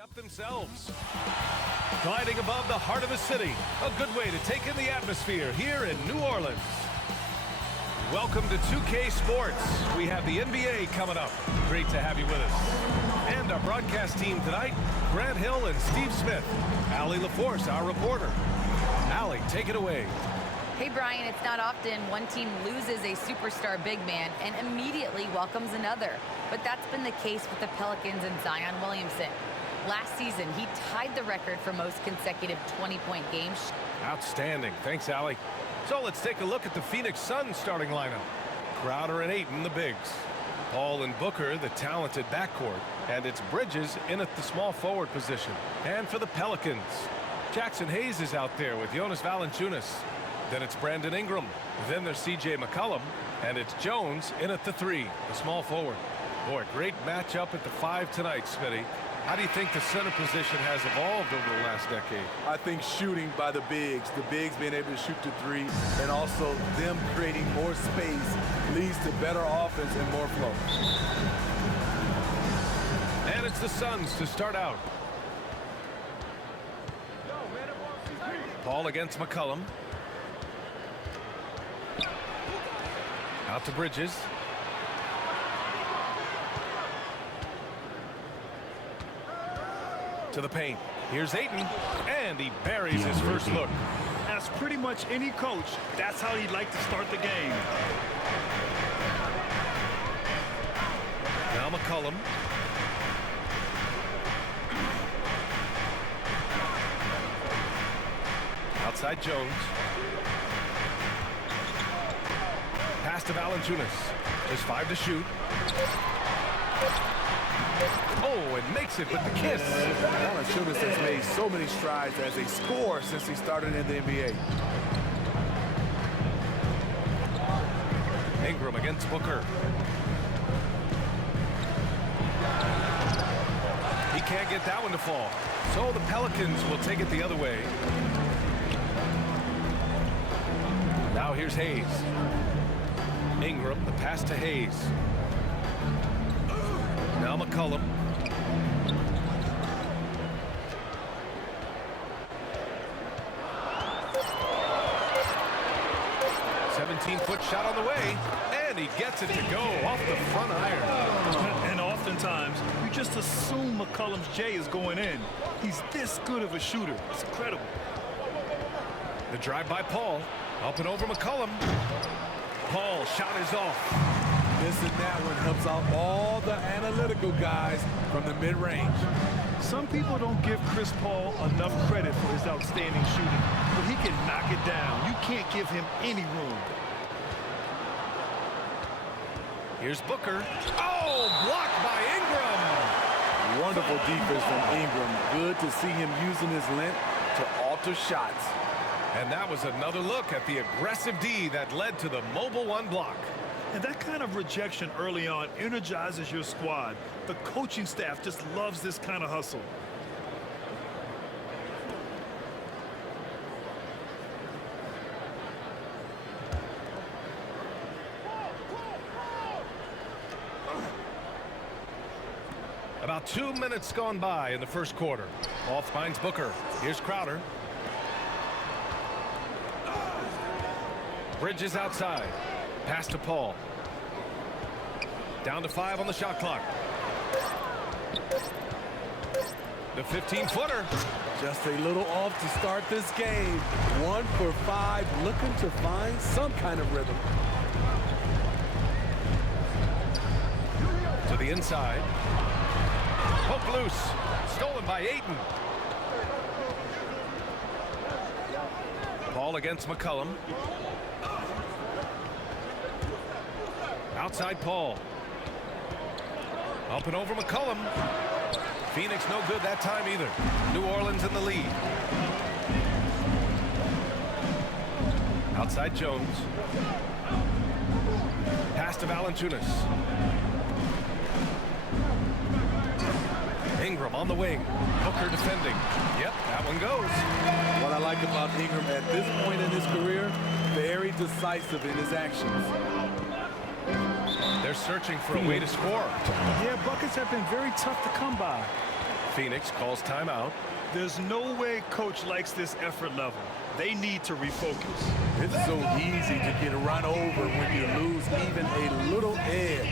up themselves. Gliding above the heart of the city, a good way to take in the atmosphere here in New Orleans. Welcome to 2K Sports. We have the NBA coming up. Great to have you with us. And our broadcast team tonight, Grant Hill and Steve Smith. Allie LaForce, our reporter. Allie, take it away. Hey, Brian, it's not often one team loses a superstar big man and immediately welcomes another. But that's been the case with the Pelicans and Zion Williamson. Last season, he tied the record for most consecutive 20-point games. Outstanding. Thanks, Allie. So let's take a look at the Phoenix Suns starting lineup. Crowder and Ayton, the bigs. Paul and Booker, the talented backcourt. And it's Bridges in at the small forward position. And for the Pelicans, Jackson Hayes is out there with Jonas Valanciunas. Then it's Brandon Ingram. Then there's C.J. McCollum. And it's Jones in at the 3, the small forward. Boy, great matchup at the 5 tonight, Smitty. How do you think the center position has evolved over the last decade? I think shooting by the bigs being able to shoot to 3, and also them creating more space leads to better offense and more flow. And it's the Suns to start out. Paul against McCollum. Out to Bridges. To the paint. Here's Ayton, and he buries his first look. As pretty much any coach, that's how he'd like to start the game. Now McCollum. Outside Jones. Pass to Valanciunas. Just 5 to shoot. Oh, and makes it with the kiss. Valanciunas has made so many strides as a scorer since he started in the NBA. Ingram against Booker. He can't get that one to fall. So the Pelicans will take it the other way. Now here's Hayes. Ingram, the pass to Hayes. Now McCollum. Foot shot on the way, and he gets it to go off the front iron. And oftentimes, you just assume McCollum's J is going in. He's this good of a shooter. It's incredible. The drive by Paul. Up and over McCollum. Paul shot is off. Missing that one helps out all the analytical guys from the mid-range. Some people don't give Chris Paul enough credit for his outstanding shooting, but he can knock it down. You can't give him any room. Here's Booker. Oh, blocked by Ingram. Wonderful defense from Ingram. Good to see him using his length to alter shots. And that was another look at the aggressive D that led to the mobile 1 block. And that kind of rejection early on energizes your squad. The coaching staff just loves this kind of hustle. About 2 minutes gone by in the first quarter. Ball finds Booker. Here's Crowder. Bridges outside. Pass to Paul. Down to 5 on the shot clock. The 15-footer. Just a little off to start this game. 1 for 5, looking to find some kind of rhythm. To the inside. Poke loose. Stolen by Ayton. Paul against McCollum. Outside Paul. Up and over McCollum. Phoenix no good that time either. New Orleans in the lead. Outside Jones. Pass to Valanciunas. Ingram on the wing. Booker defending. Yep, that one goes. What I like about Ingram at this point in his career, very decisive in his actions. They're searching for a way to score. Yeah, buckets have been very tough to come by. Phoenix calls timeout. There's no way coach likes this effort level. They need to refocus. It's so easy to get run over when you lose even a little edge.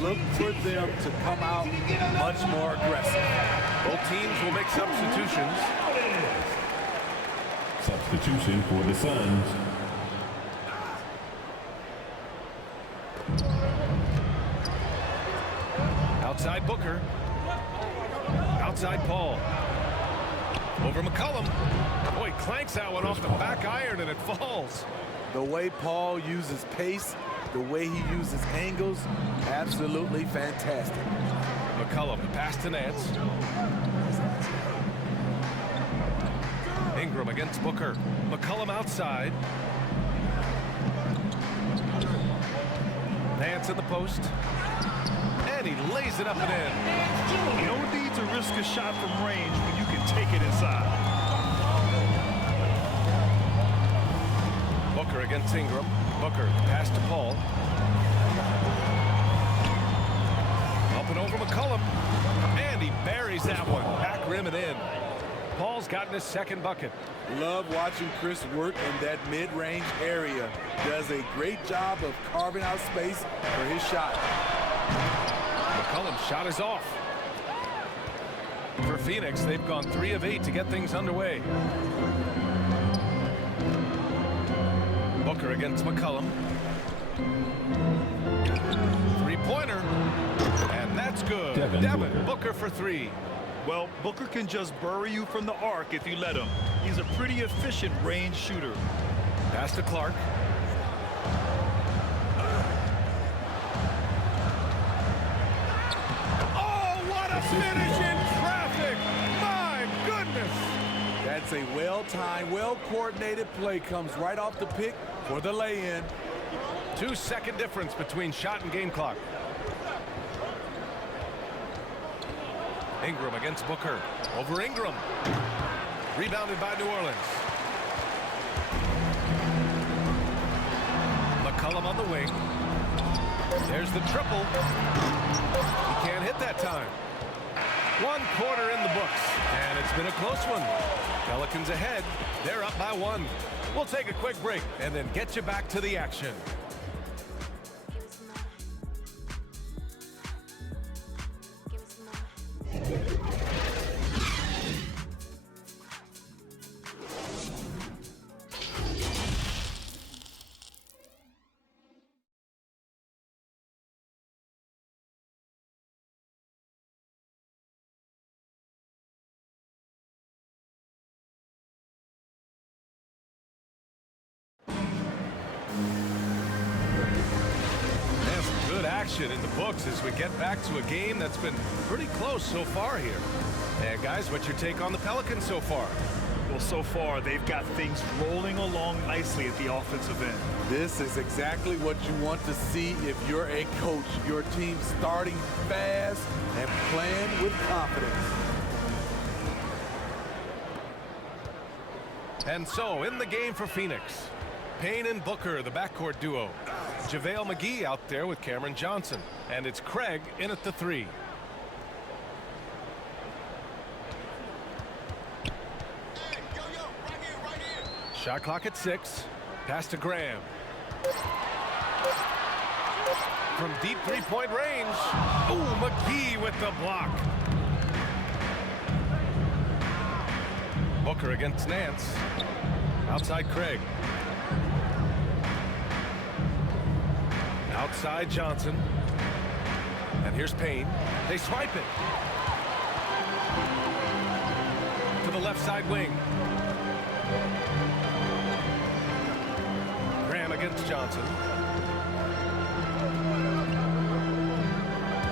Look for them to come out much more aggressive. Both teams will make substitutions. Substitution for the Suns. Outside Booker. Outside Paul. Over McCollum. Boy, clanks that one off the back iron and it falls. The way Paul uses pace, the way he uses angles, absolutely fantastic. McCollum, the pass to Nance. Ingram against Booker. McCollum outside. Nance in the post. And he lays it up and in. No need to risk a shot from range when you can take it inside. Booker against Ingram. Booker, pass to Paul. Up and over McCollum. And he buries that one. Back rim and in. Paul's gotten his second bucket. Love watching Chris work in that mid-range area. Does a great job of carving out space for his shot. McCollum's shot is off. For Phoenix, they've gone 3 of 8 to get things underway. Booker against McCollum. Three-pointer. And that's good. Devin Booker for 3. Well, Booker can just bury you from the arc if you let him. He's a pretty efficient range shooter. Pass to Clark. Oh, what a finish in traffic! My goodness! That's a well-timed, well-coordinated play. Comes right off the pick for the lay-in. 2-second difference between shot and game clock. Ingram against Booker. Over Ingram. Rebounded by New Orleans. McCollum on the wing. There's the triple. He can't hit that time. 1 quarter in the books, and it's been a close one. Pelicans ahead. They're up by 1. We'll take a quick break and then get you back to the action. Action in the books as we get back to a game that's been pretty close so far here. And guys, what's your take on the Pelicans so far? Well, so far they've got things rolling along nicely at the offensive end. This is exactly what you want to see if you're a coach. Your team starting fast and playing with confidence. And so in the game for Phoenix, Payne and Booker, the backcourt duo. JaVale McGee out there with Cameron Johnson. And it's Craig in at the 3. Shot clock at 6. Pass to Graham. From deep three-point range. Oh, McGee with the block. Booker against Nance. Outside Craig. Outside Johnson. And here's Payne. They swipe it. To the left side wing. Graham against Johnson.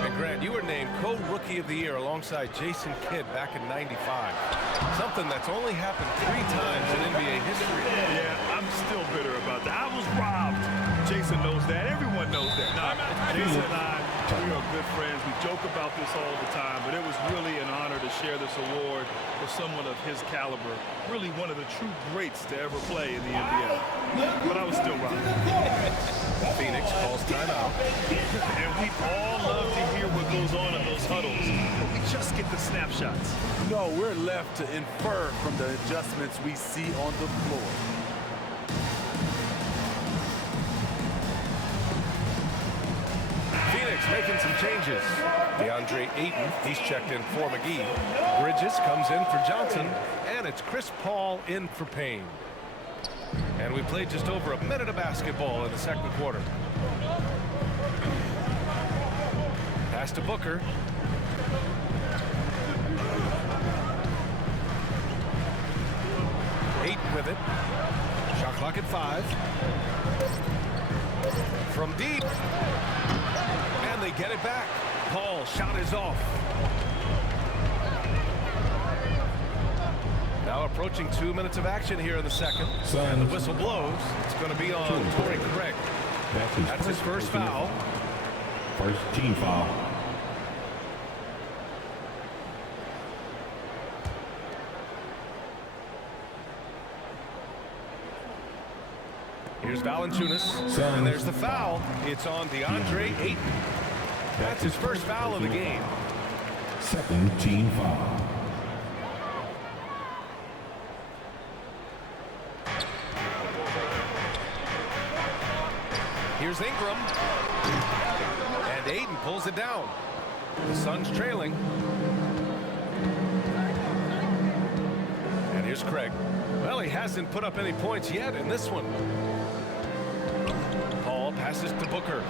And Grant, you were named co-rookie of the year alongside Jason Kidd back in '95. Something that's only happened 3 times in NBA history. Yeah, I'm still bitter about that. I was robbed. Jason knows that. Everyone knows that. Jason and I We are good friends. We joke about this all the time, but it was really an honor to share this award with someone of his caliber. Really one of the true greats to ever play in the NBA. But I was still rocking. Phoenix calls timeout. And we all love to hear what goes on in those huddles, but we just get the snapshots. No, we're left to infer from the adjustments we see on the floor. Phoenix making some changes. DeAndre Ayton, he's checked in for McGee. Bridges comes in for Johnson, and it's Chris Paul in for Payne. And we played just over a minute of basketball in the second quarter. Pass to Booker. Ayton with it. Shot clock at 5. From deep. And they get it back. Paul, shot is off. Now approaching 2 minutes of action here in the second. And the whistle blows. It's going to be on Torrey Craig. That's his first foul. First team foul. Here's Valanciunas, and there's the foul. It's on DeAndre Ayton. That's his first foul of the game. Second team foul. Here's Ingram, and Ayton pulls it down. The Suns trailing. And here's Craig. Well, he hasn't put up any points yet in this one. Paul passes to Booker.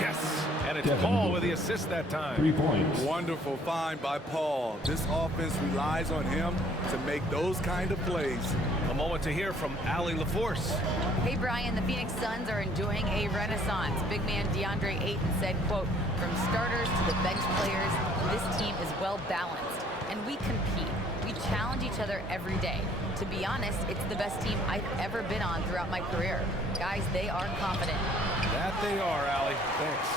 Yes, and it's Paul with the assist that time. 3 points. Wonderful find by Paul. This offense relies on him to make those kind of plays. A moment to hear from Allie LaForce. Hey, Brian, the Phoenix Suns are enjoying a renaissance. Big man DeAndre Ayton said, quote, "From starters to the bench players, this team is well balanced, and we compete. We challenge each other every day. To be honest, it's the best team I've ever been on throughout my career. Guys, they are confident." That they are, Allie. Thanks.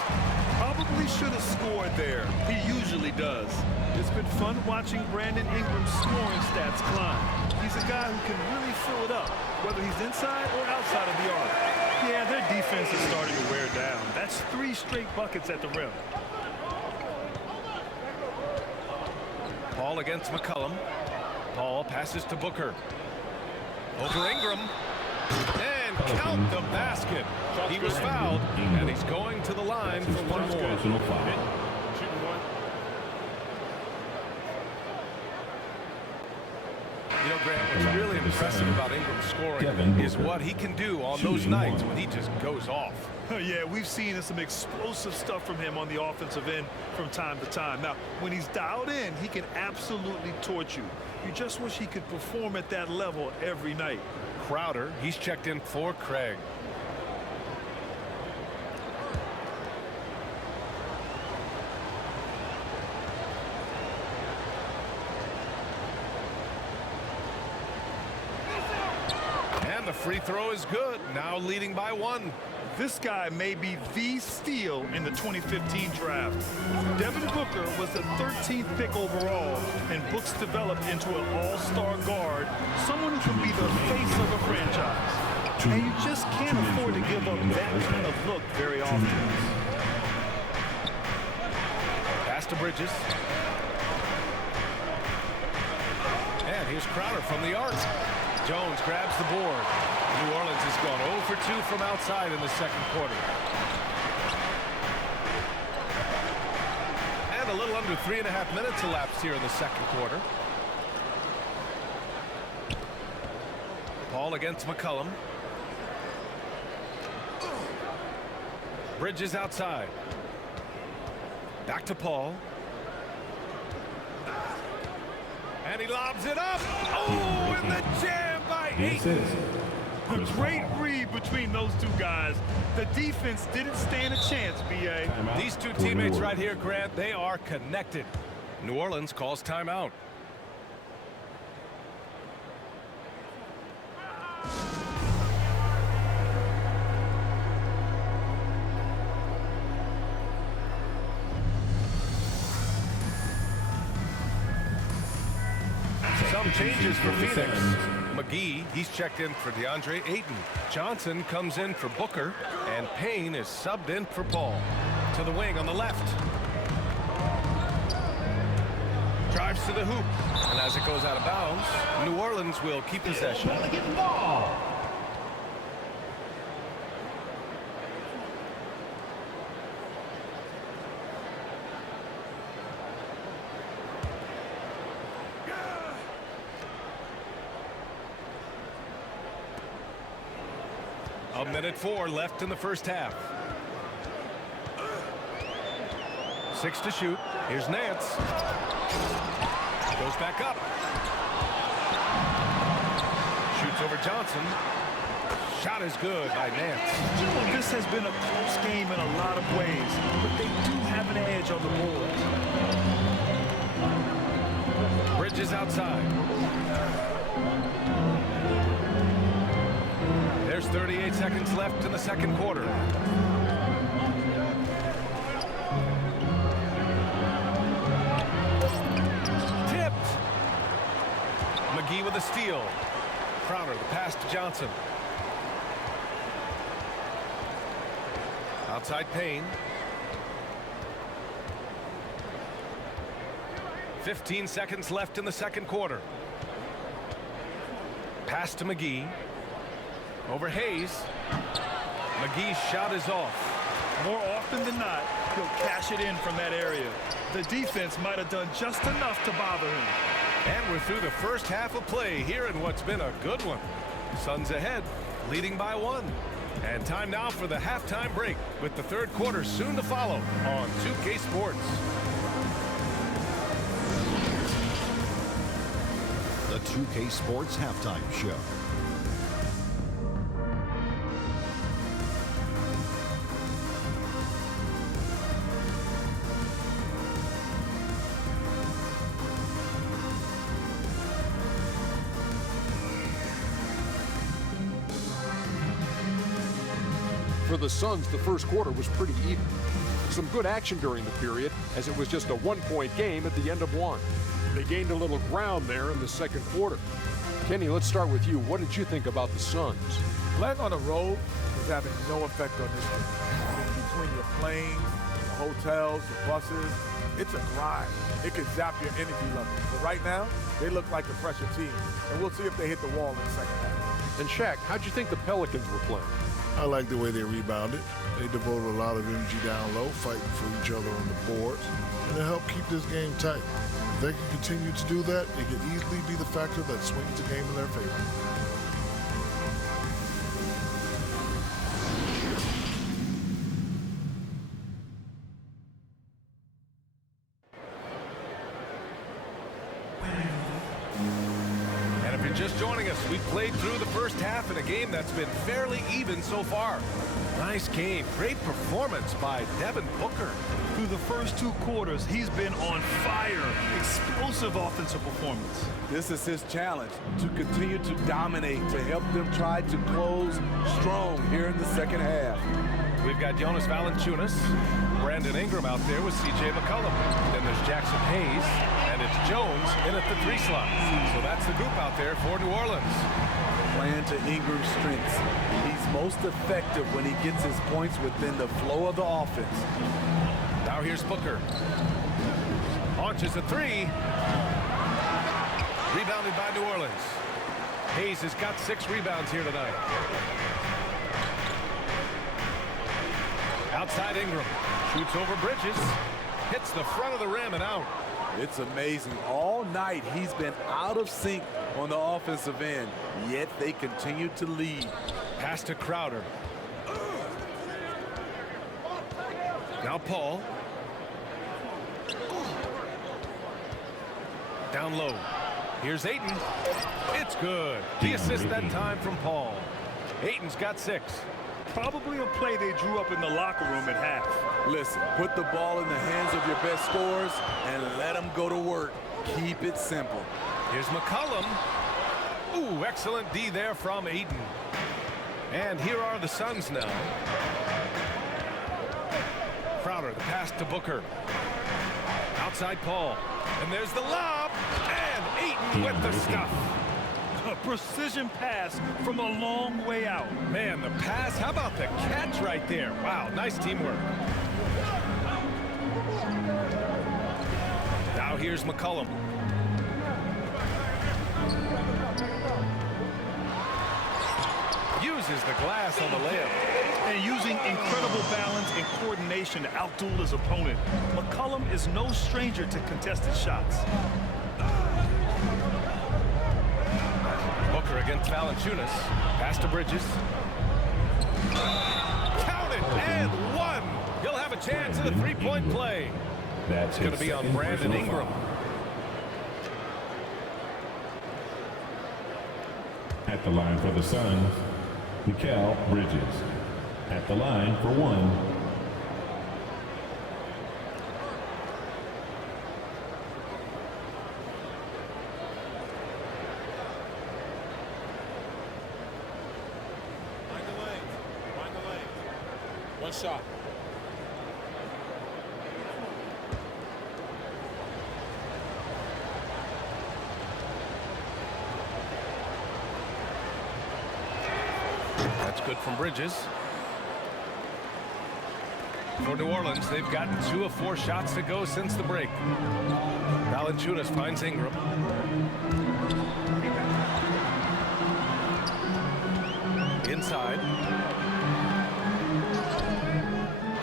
Probably should have scored there. He usually does. It's been fun watching Brandon Ingram's scoring stats climb. He's a guy who can really fill it up, whether he's inside or outside of the arc. Yeah, their defense is starting to wear down. That's 3 straight buckets at the rim. Paul against McCollum. Paul passes to Booker. Over Ingram. And count the basket. He was fouled, and he's going to the line for one more. Personal foul. You know, Grant, what's really impressive about Ingram's scoring is what he can do on those nights when he just goes off. Yeah, we've seen some explosive stuff from him on the offensive end from time to time. Now, when he's dialed in, he can absolutely torch you. You just wish he could perform at that level every night. Crowder, he's checked in for Craig. And the free throw is good. Now leading by 1. This guy may be the steal in the 2015 draft. Devin Booker was the 13th pick overall, and Books developed into an all-star guard, someone who can be the face of a franchise. And you just can't afford to give up that kind of look very often. Pass to Bridges. And here's Crowder from the arc. Jones grabs the board. New Orleans has gone 0 for 2 from outside in the second quarter. And a little under 3.5 minutes elapsed here in the second quarter. Paul against McCollum. Bridges outside. Back to Paul. And he lobs it up. Oh, and the jam by Ayton. A great read between those two guys. The defense didn't stand a chance, B.A. These two teammates right here, Grant, they are connected. New Orleans calls timeout. Some changes for Phoenix. McGee, he's checked in for DeAndre Ayton. Johnson comes in for Booker, and Payne is subbed in for Paul. To the wing on the left. Drives to the hoop, and as it goes out of bounds, New Orleans will keep possession. A minute 4 left in the first half. 6 to shoot. Here's Nance. Goes back up. Shoots over Johnson. Shot is good by Nance. This has been a close game in a lot of ways, but they do have an edge on the board. Bridges outside. There's 38 seconds left in the second quarter. Tipped. McGee with a steal. Crowder, the pass to Johnson. Outside Payne. 15 seconds left in the second quarter. Pass to McGee. Over Hayes. McGee's shot is off. More often than not, he'll cash it in from that area. The defense might have done just enough to bother him. And we're through the first half of play here in what's been a good one. Suns ahead, leading by 1. And time now for the halftime break, with the third quarter soon to follow on 2K Sports. The 2K Sports Halftime Show. For the Suns, the first quarter was pretty even. Some good action during the period, as it was just a one-point game at the end of one. They gained a little ground there in the second quarter. Kenny, let's start with you. What did you think about the Suns? Playing on the road is having no effect on this game. Between your planes, the hotels, the buses, it's a grind. It can zap your energy level. But right now, they look like a pressure team. And we'll see if they hit the wall in the second half. And Shaq, how'd you think the Pelicans were playing? I like the way they rebounded. They devoted a lot of energy down low, fighting for each other on the boards, and it helped keep this game tight. If they can continue to do that, it could easily be the factor that swings the game in their favor. Just joining us, we played through the first half in a game that's been fairly even so far. Nice game. Great performance by Devin Booker. Through the first 2 quarters, he's been on fire. Explosive offensive performance. This is his challenge, to continue to dominate, to help them try to close strong here in the second half. We've got Jonas Valanciunas, Brandon Ingram out there with C.J. McCollum. Then there's Jackson Hayes, and it's Jones in at the 3 slot. So that's the group out there for New Orleans. Playing to Ingram's strengths. He's most effective when he gets his points within the flow of the offense. Now here's Booker. Launches a 3. Rebounded by New Orleans. Hayes has got 6 rebounds here tonight. Outside Ingram. Shoots over Bridges. Hits the front of the rim and out. It's amazing. All night he's been out of sync on the offensive end, yet they continue to lead. Pass to Crowder. Now Paul. Down low. Here's Ayton. It's good. The assist that time from Paul. Ayton's got 6. Probably a play they drew up in the locker room at half. Listen, put the ball in the hands of your best scorers and let them go to work. Keep it simple. Here's McCollum. Ooh, excellent D there from Ayton. And here are the Suns now. Crowder, the pass to Booker. Outside Paul. And there's the lob. And Ayton with the stuff. A precision pass from a long way out. Man, the pass, how about the catch right there? Wow, nice teamwork. Now here's McCollum. Uses the glass on the layup. And using incredible balance and coordination to outduel his opponent. McCollum is no stranger to contested shots. Booker against Valanciunas. Pass to Bridges. Count it, and one. He'll have a chance at a three-point play. That's going to be on Brandon Ingram. At the line for the Suns, Mikal Bridges. At the line for one. Find the lane. One shot. That's good from Bridges. For New Orleans, they've gotten 2 of 4 shots to go since the break. Valanciunas finds Ingram. Inside.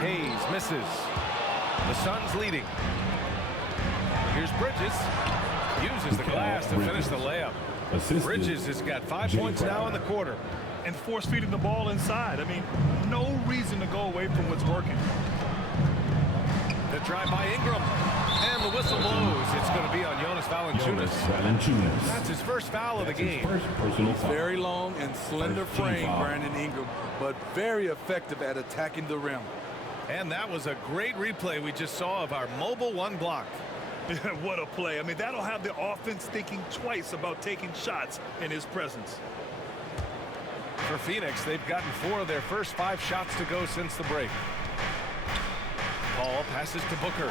Hayes misses. The Suns leading. Here's Bridges. Uses the glass to finish the layup. Bridges has got 5 points now in the quarter. And force feeding the ball inside. I mean, no reason to go away from what's working. The drive by Ingram. And the whistle blows. It's going to be on Jonas Valanciunas. That's his first foul of the game. Very long and slender frame, Brandon Ingram, but very effective at attacking the rim. And that was a great replay we just saw of our mobile one block. What a play. I mean, that'll have the offense thinking twice about taking shots in his presence. For Phoenix, they've gotten 4 of their first 5 shots to go since the break. Paul passes to Booker.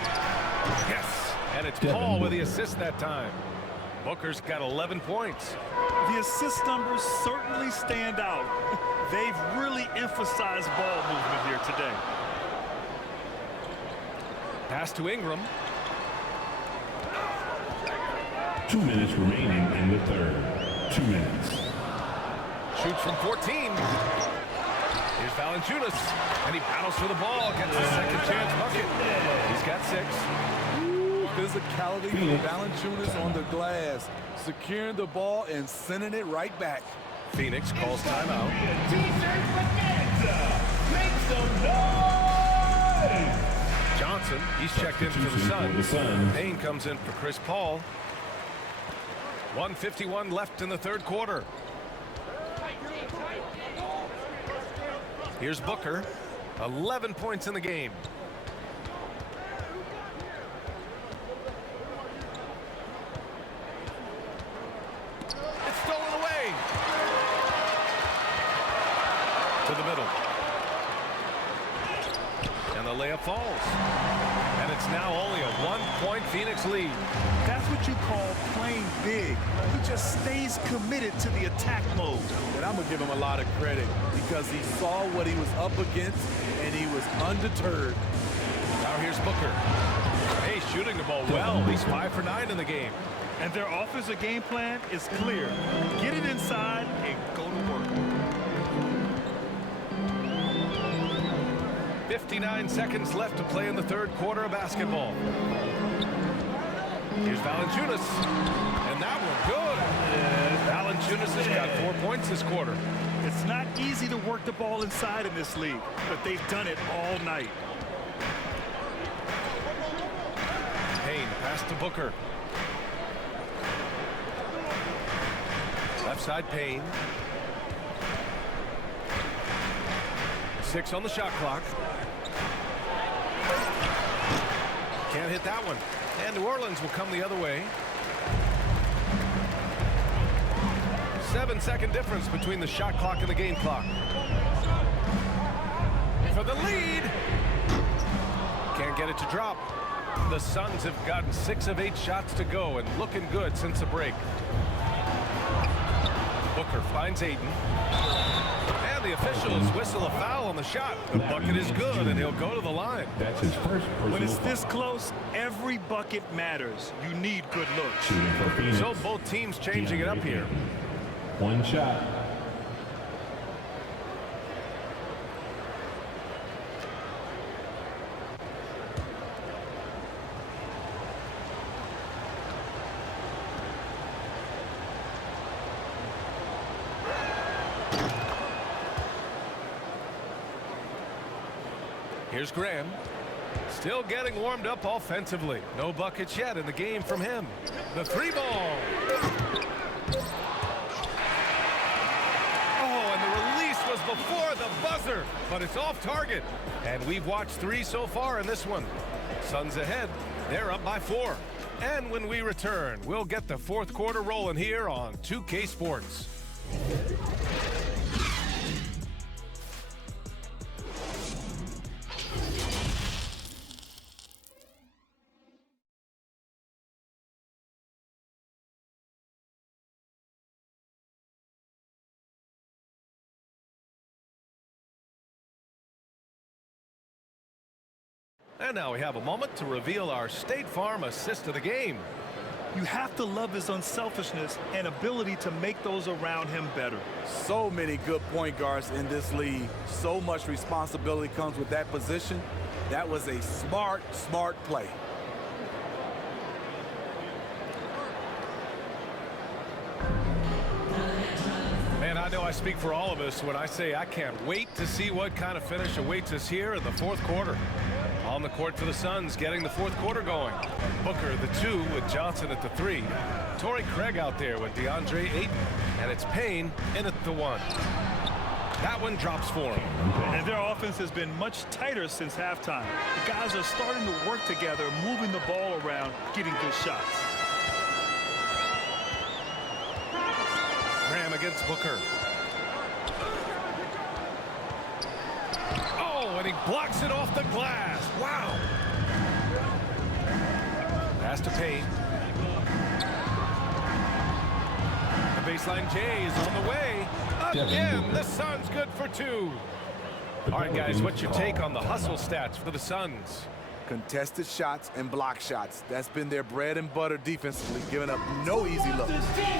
Yes, and it's Paul with the assist that time. Booker's got 11 points. The assist numbers certainly stand out. They've really emphasized ball movement here today. Pass to Ingram. 2 minutes remaining in the third. 2 minutes. Shoots from 14. Here's Valanciunas, and he battles for the ball, gets a second chance bucket. He's got 6. Physicality from Valanciunas on the glass, securing the ball and sending it right back. Phoenix calls timeout. Johnson, he's checked in for the Suns. Payne comes in for Chris Paul. 1:51 left in the third quarter. Here's Booker, 11 points in the game. It's stolen away. To the middle. And the layup falls. And it's now only a 1-point Phoenix lead. That's what you call playing big. He just stays committed to the attack mode. And I'm going to give him a lot of credit because he saw what he was up against and he was undeterred. Now here's Booker. Hey, shooting the ball well. He's 5 for 9 in the game. And their offensive game plan is clear. Get it inside and go to work. 59 seconds left to play in the third quarter of basketball. Here's Valanciunas. And that one good. Valanciunas has got 4 points this quarter. It's not easy to work the ball inside in this league, but they've done it all night. Payne pass to Booker. Left side Payne. 6 on the shot clock. Can't hit that one. And New Orleans will come the other way. 7-second difference between the shot clock and the game clock. For the lead. Can't get it to drop. The Suns have gotten 6 of 8 shots to go and looking good since the break. Booker finds Ayton. And the officials whistle a foul on the shot. The bucket is good, and he'll go to the line. That's his first personal When it's this foul. close, every bucket matters. You need good looks. Shooting for Phoenix. So both teams changing it up here. One shot. Here's Graham. Still getting warmed up offensively. No buckets yet in the game from him. The 3-ball. Oh, and the release was before the buzzer, but it's off target. And we've watched 3 so far in this one. Suns ahead. They're up by 4. And when we return, we'll get the 4th quarter rolling here on 2K Sports. And now we have a moment to reveal our State Farm assist of the game. You have to love his unselfishness and ability to make those around him better. So many good point guards in this league. So much responsibility comes with that position. That was a smart play. Man, I know I speak for all of us when I say I can't wait to see what kind of finish awaits us here in the 4th quarter. On the court for the Suns, getting the 4th quarter going. Booker, the 2, with Johnson at the 3. Torrey Craig out there with DeAndre Ayton. And it's Payne in at the 1. That one drops for him. And their offense has been much tighter since halftime. The guys are starting to work together, moving the ball around, getting good shots. Graham against Booker. Oh, and he blocks it off the glass. Wow. Pass to Payne. The baseline J is on the way. Again, the Suns good for 2. All right, guys, what's your take on the hustle stats for the Suns? Contested shots and block shots. That's been their bread and butter defensively, giving up no easy looks.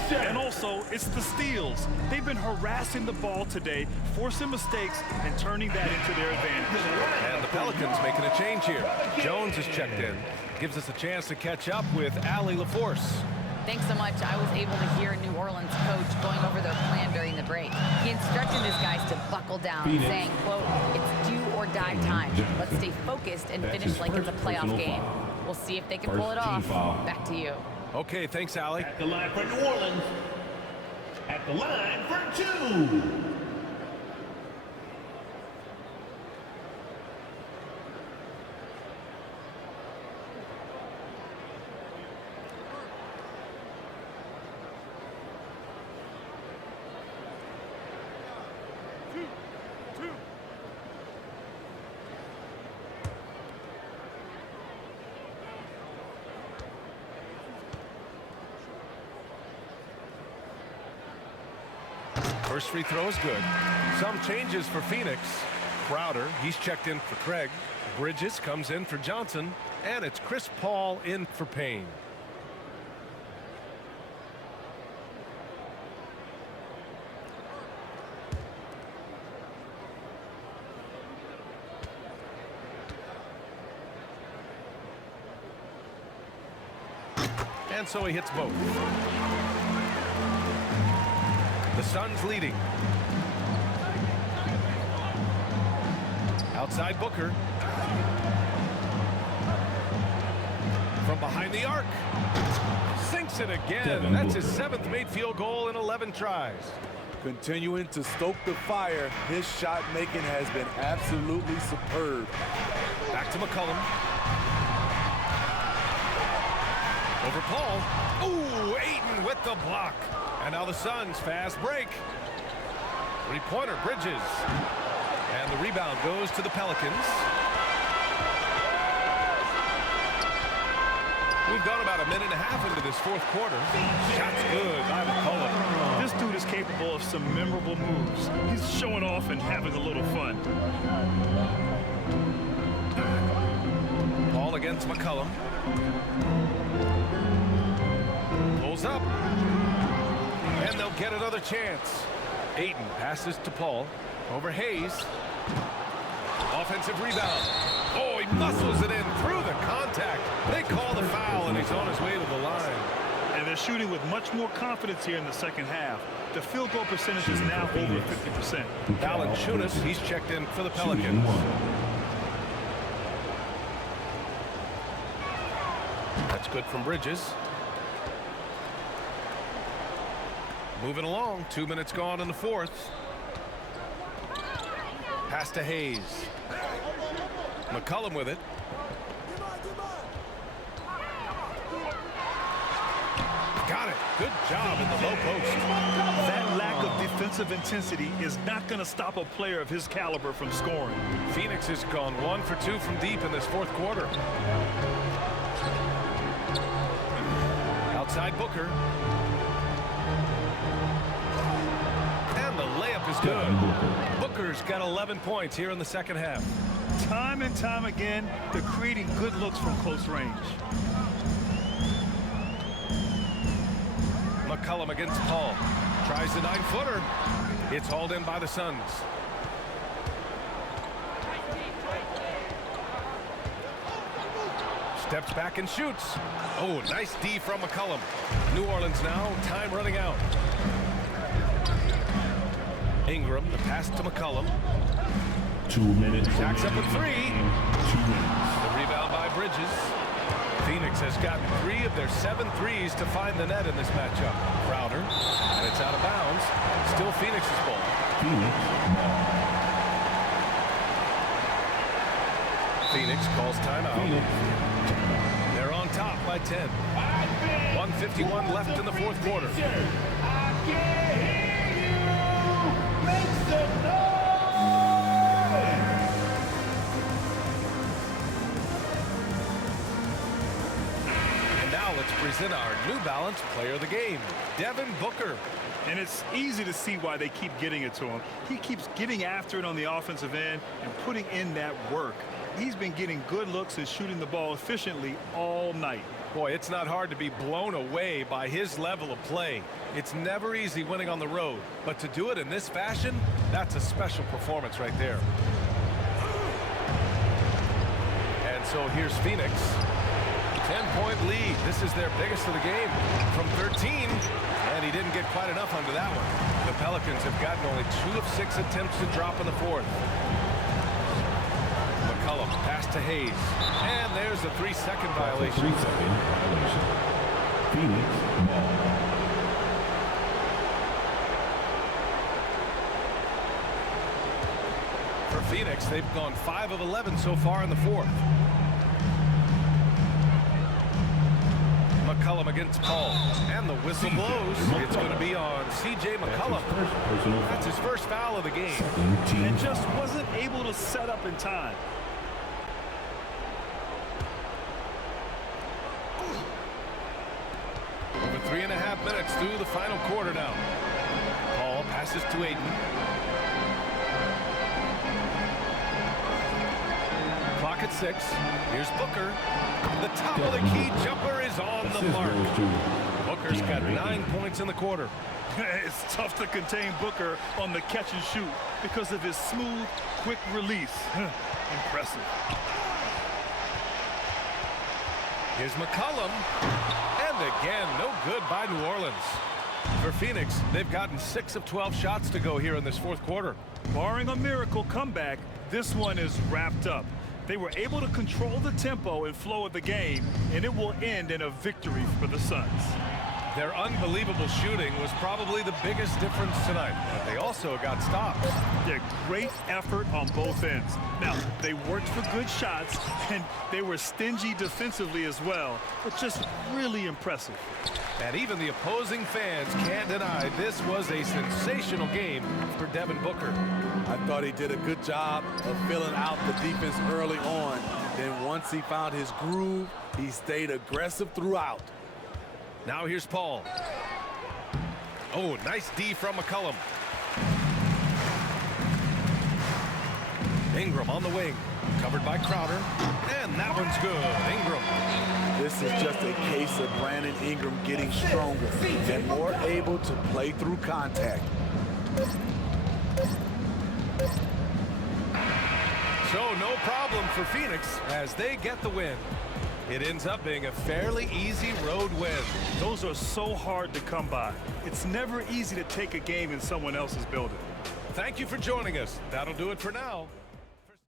And also, it's the steals. They've been harassing the ball today, forcing mistakes, and turning that into their advantage. And the Pelicans making a change here. Jones is checked in. Gives us a chance to catch up with Allie LaForce. Thanks so much. I was able to hear New Orleans coach going over their plan during the break. He instructed his guys to buckle down, saying, quote, "It's do or die time. Let's stay focused and finish like it's a playoff game." We'll see if they can pull it off. Back to you. Okay, thanks, Allie. At the line for New Orleans. At the line for 2. First free throw is good. Some changes for Phoenix. Crowder, he's checked in for Craig. Bridges comes in for Johnson. And it's Chris Paul in for Payne. And so he hits both. The Suns leading. Outside Booker. From behind the arc. Sinks it again. That's his 7th made field goal in 11 tries. Continuing to stoke the fire, his shot making has been absolutely superb. Back to McCollum. Over Paul. Ooh, Ayton with the block. And now the Suns fast break. 3-pointer Bridges. And the rebound goes to the Pelicans. We've gone about a minute and a half into this fourth quarter. Shot's good by McCullough. This dude is capable of some memorable moves. He's showing off and having a little fun. Ball against McCullough. Pulls up. And they'll get another chance. Ayton passes to Paul. Over Hayes. Offensive rebound. Oh, he muscles it in through the contact. They call the foul, and he's on his way to the line. And they're shooting with much more confidence here in the second half. The field goal percentage is now over 50%. Valanciunas, he's checked in for the Pelicans. That's good from Bridges. Moving along, 2 minutes gone in the fourth. Pass to Hayes. McCullough with it. Got it. Good job in the low post. That lack of defensive intensity is not going to stop a player of his caliber from scoring. Phoenix has gone 1 for 2 from deep in this fourth quarter. Outside Booker. And the layup is good. Booker's got 11 points here in the second half. Time and time again, they're creating good looks from close range. McCullough against Paul. Tries the 9-footer. It's hauled in by the Suns. Steps back and shoots. Oh, nice D from McCullough. New Orleans now, time running out. Ingram, the pass to McCullough. 2 minutes. Jacks up a 3. 2 minutes. The rebound by Bridges. Phoenix has gotten 3 of their 7 threes to find the net in this matchup. Crowder, and it's out of bounds. Still Phoenix's ball. Phoenix calls timeout. They're on top by 10. 1:51 left in the fourth quarter. Let's present our New Balance player of the game, Devin Booker. And it's easy to see why they keep getting it to him. He keeps getting after it on the offensive end and putting in that work. He's been getting good looks and shooting the ball efficiently all night. Boy, it's not hard to be blown away by his level of play. It's never easy winning on the road, but to do it in this fashion, that's a special performance right there. And so here's Phoenix. 10-point lead. This is their biggest of the game from 13, and he didn't get quite enough under that one. The Pelicans have gotten only 2 of 6 attempts to drop in the fourth. McCullough pass to Hayes, and there's a 3-second violation. 3-second violation. Phoenix ball. For Phoenix, they've gone 5 of 11 so far in the fourth. McCullough against Paul, and the whistle blows. It's going to be on C.J. McCullough. That's his first foul of the game. And just wasn't able to set up in time. Over 3.5 minutes through the final quarter now. Paul passes to Ayton. Clock at 6. Here's Booker. The top of the key jumper is on the mark. Booker's got 9 points in the quarter. It's tough to contain Booker on the catch and shoot because of his smooth, quick release. Impressive. Here's McCullough. And again, no good by New Orleans. For Phoenix, they've gotten 6 of 12 shots to go here in this fourth quarter. Barring a miracle comeback, this one is wrapped up. They were able to control the tempo and flow of the game, and it will end in a victory for the Suns. Their unbelievable shooting was probably the biggest difference tonight, but they also got stops. Yeah, great effort on both ends. Now, they worked for good shots, and they were stingy defensively as well, but just really impressive. And even the opposing fans can't deny this was a sensational game for Devin Booker. I thought he did a good job of filling out the defense early on. Then once he found his groove, he stayed aggressive throughout. Now here's Paul. Oh, nice D from McCollum. Ingram on the wing, covered by Crowder, and that one's good. Ingram. This is just a case of Brandon Ingram getting stronger and more able to play through contact. So no problem for Phoenix as they get the win. It ends up being a fairly easy road win. Those are so hard to come by. It's never easy to take a game in someone else's building. Thank you for joining us. That'll do it for now.